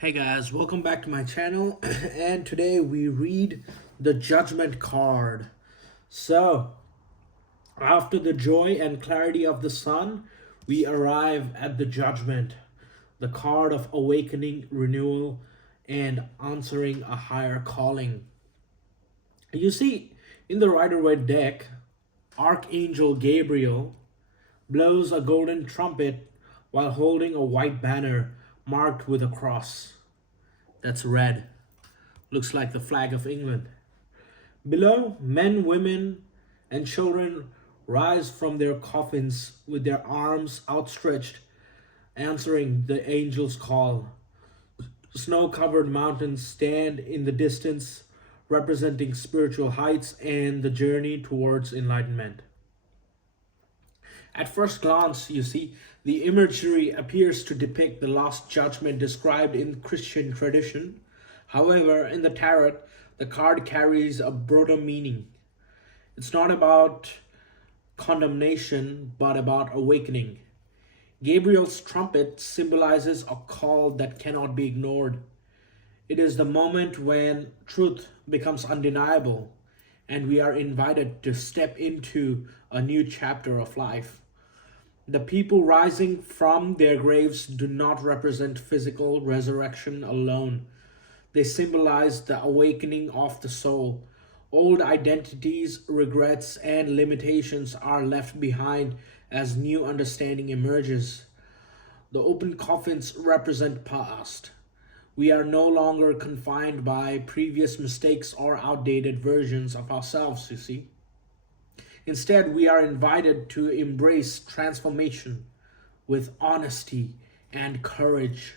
Hey guys, welcome back to my channel and today we read the Judgment card. So, after the joy and clarity of the sun, we arrive at the Judgment, the card of awakening, renewal, and answering a higher calling. You see, in the Rider-Waite deck, Archangel Gabriel blows a golden trumpet while holding a white banner marked with a cross. That's red. Looks like the flag of England. Below, men, women, and children rise from their coffins with their arms outstretched, answering the angel's call. Snow covered mountains stand in the distance, representing spiritual heights and the journey towards enlightenment. At first glance, you see, the imagery appears to depict the Last Judgment described in Christian tradition. However, in the tarot, the card carries a broader meaning. It's not about condemnation, but about awakening. Gabriel's trumpet symbolizes a call that cannot be ignored. It is the moment when truth becomes undeniable and we are invited to step into a new chapter of life. The people rising from their graves do not represent physical resurrection alone. They symbolize the awakening of the soul. Old identities, regrets, and limitations are left behind as new understanding emerges. The open coffins represent past. We are no longer confined by previous mistakes or outdated versions of ourselves, you see. Instead, we are invited to embrace transformation with honesty and courage.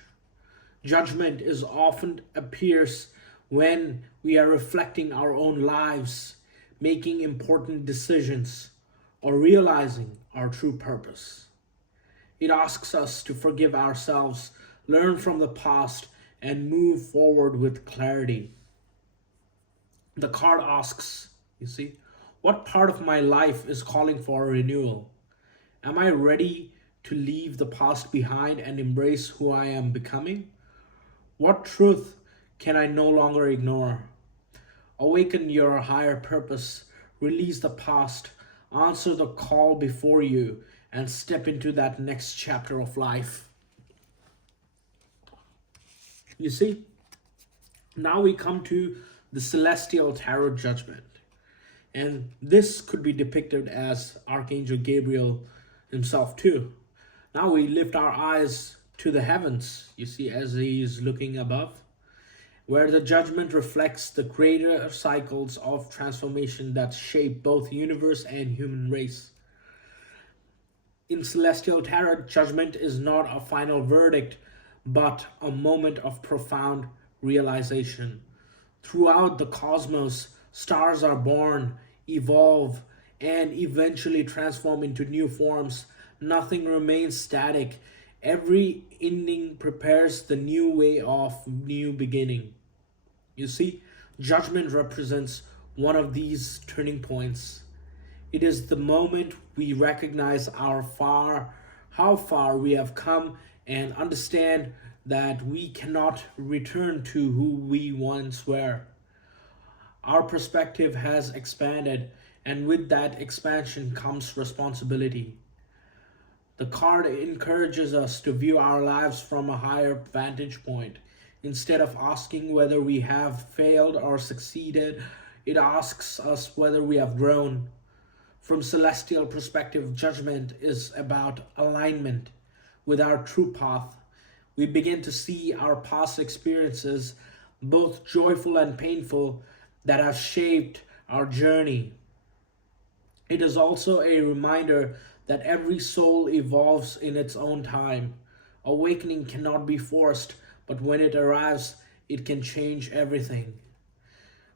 Judgment is often appears when we are reflecting our own lives, making important decisions, or realizing our true purpose. It asks us to forgive ourselves, learn from the past, and move forward with clarity. The card asks, you see, what part of my life is calling for a renewal? Am I ready to leave the past behind and embrace who I am becoming? What truth can I no longer ignore? Awaken your higher purpose, release the past, answer the call before you, and step into that next chapter of life. You see, now we come to the Celestial Tarot Judgment. And this could be depicted as Archangel Gabriel himself too. Now we lift our eyes to the heavens, you see, as he is looking above, where the judgment reflects the greater cycles of transformation that shape both universe and human race. In Celestial Tarot, judgment is not a final verdict, but a moment of profound realization. Throughout the cosmos, stars are born, evolve, and eventually transform into new forms. Nothing remains static. Every ending prepares the new way of new beginning. You see, judgment represents one of these turning points. It is the moment we recognize how far we have come and understand that we cannot return to who we once were. Our perspective has expanded, and with that expansion comes responsibility. The card encourages us to view our lives from a higher vantage point. Instead of asking whether we have failed or succeeded, it asks us whether we have grown. From celestial perspective, judgment is about alignment with our true path. We begin to see our past experiences, both joyful and painful, that have shaped our journey. It is also a reminder that every soul evolves in its own time. Awakening cannot be forced, but when it arrives, it can change everything.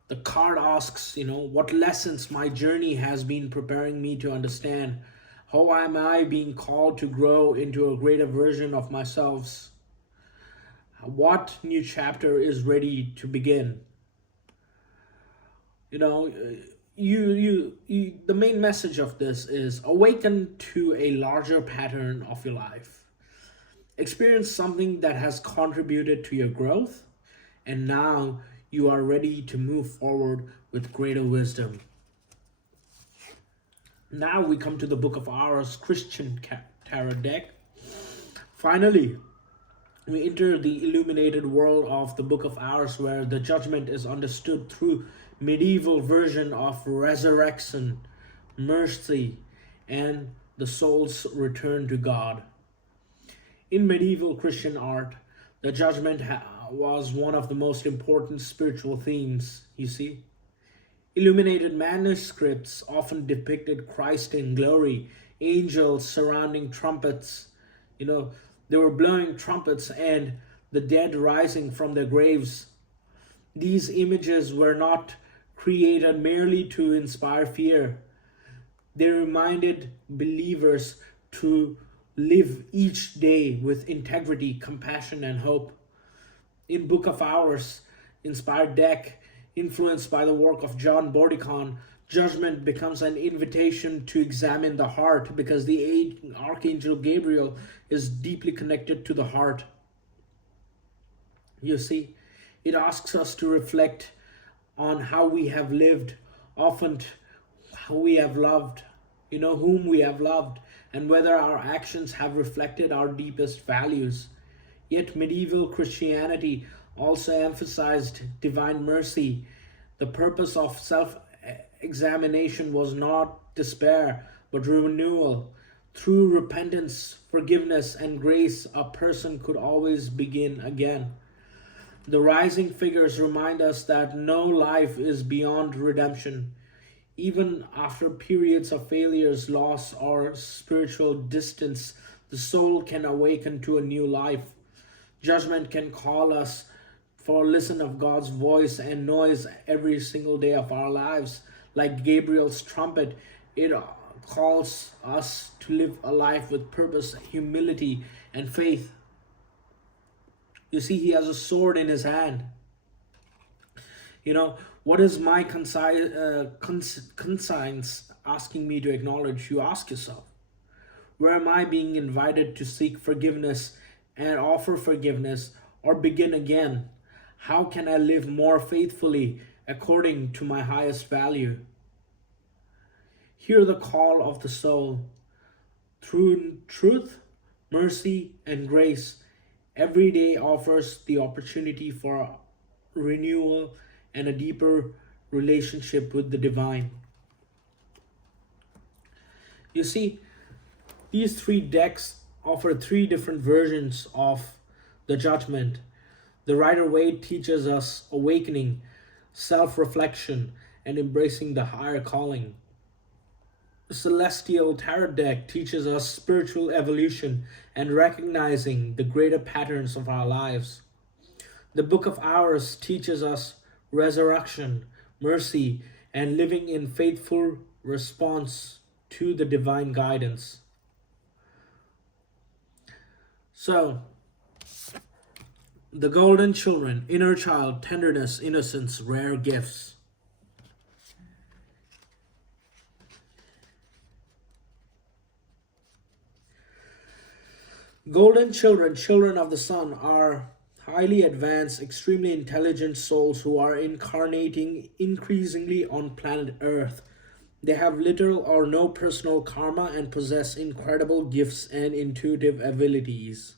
The card asks, what lessons my journey has been preparing me to understand. How am I being called to grow into a greater version of myself? What new chapter is ready to begin? You know, the main message of this is awaken to a larger pattern of your life. Experience something that has contributed to your growth, and now you are ready to move forward with greater wisdom. Now we come to the Book of Hours Christian Tarot deck. Finally, we enter the illuminated world of the Book of Hours, where the judgment is understood through medieval version of resurrection, mercy, and the soul's return to God. In medieval Christian art, the judgment was one of the most important spiritual themes, you see. Illuminated manuscripts often depicted Christ in glory, angels surrounding trumpets. You know, they were blowing trumpets and the dead rising from their graves. These images were not created merely to inspire fear. They reminded believers to live each day with integrity, compassion, and hope. In Book of Hours, inspired deck, influenced by the work of John Bordicon, judgment becomes an invitation to examine the heart, because the Archangel Gabriel is deeply connected to the heart. You see, it asks us to reflect on how we have lived, often how we have loved, whom we have loved, and whether our actions have reflected our deepest values. Yet medieval Christianity also emphasized divine mercy. The purpose of self examination was not despair, but renewal. Through repentance, forgiveness, and grace, a person could always begin again. The rising figures remind us that no life is beyond redemption. Even after periods of failures, loss, or spiritual distance, the soul can awaken to a new life. Judgment can call us for listen of God's voice and noise every single day of our lives. Like Gabriel's trumpet, it calls us to live a life with purpose, humility, and faith. You see, he has a sword in his hand. What is my conscience asking me to acknowledge? You ask yourself. Where am I being invited to seek forgiveness and offer forgiveness, or begin again? How can I live more faithfully according to my highest value? Hear the call of the soul. Through truth, mercy, and grace, every day offers the opportunity for renewal and a deeper relationship with the divine. You see, these three decks offer three different versions of the judgment. The Rider Waite teaches us awakening, self reflection, and embracing the higher calling. The Celestial Tarot deck teaches us spiritual evolution and recognizing the greater patterns of our lives. The Book of Hours teaches us resurrection, mercy, and living in faithful response to the divine guidance. So, the golden children, inner child, tenderness, innocence, rare gifts. Golden children, children of the sun, are highly advanced, extremely intelligent souls who are incarnating increasingly on planet Earth. They have little or no personal karma and possess incredible gifts and intuitive abilities.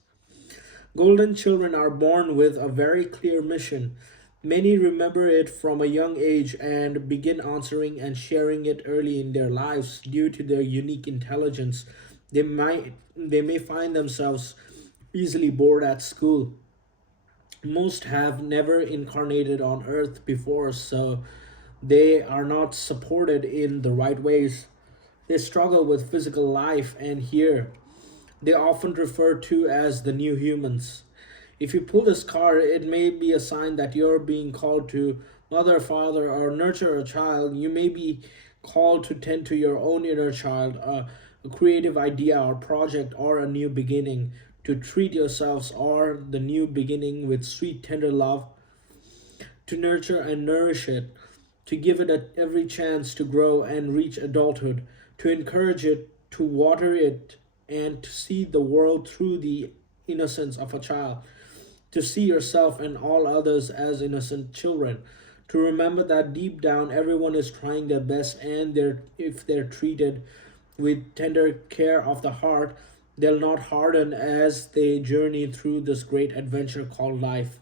Golden children are born with a very clear mission. Many remember it from a young age and begin answering and sharing it early in their lives. Due to their unique intelligence, they may find themselves easily bored at school. Most have never incarnated on earth before, so they are not supported in the right ways. They struggle with physical life, and here they often referred to as the new humans. If you pull this card, it may be a sign that you're being called to mother, father, or nurture a child. You may be called to tend to your own inner child, a creative idea or project, or a new beginning, to treat yourselves or the new beginning with sweet, tender love, to nurture and nourish it, to give it every chance to grow and reach adulthood, to encourage it, to water it, and to see the world through the innocence of a child, to see yourself and all others as innocent children, to remember that deep down everyone is trying their best, and if they're treated with tender care of the heart, they'll not harden as they journey through this great adventure called life.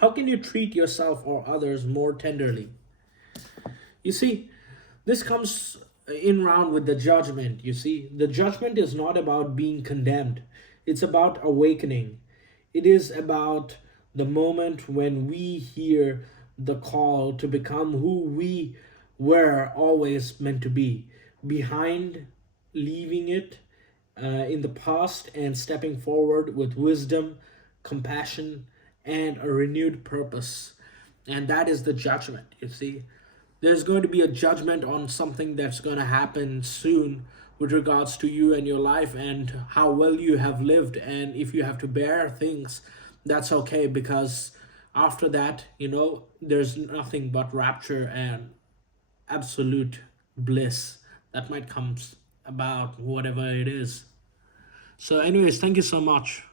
How can you treat yourself or others more tenderly? You see, this comes in round with the judgment. You see, the judgment is not about being condemned, it's about awakening. It is about the moment when we hear the call to become who we were always meant to be, behind leaving it in the past and stepping forward with wisdom, compassion, and a renewed purpose. And that is the judgment, you see. There's going to be a judgment on something that's going to happen soon with regards to you and your life and how well you have lived. And if you have to bear things, that's okay, because after that, there's nothing but rapture and absolute bliss that might come about whatever it is. So, anyways, thank you so much.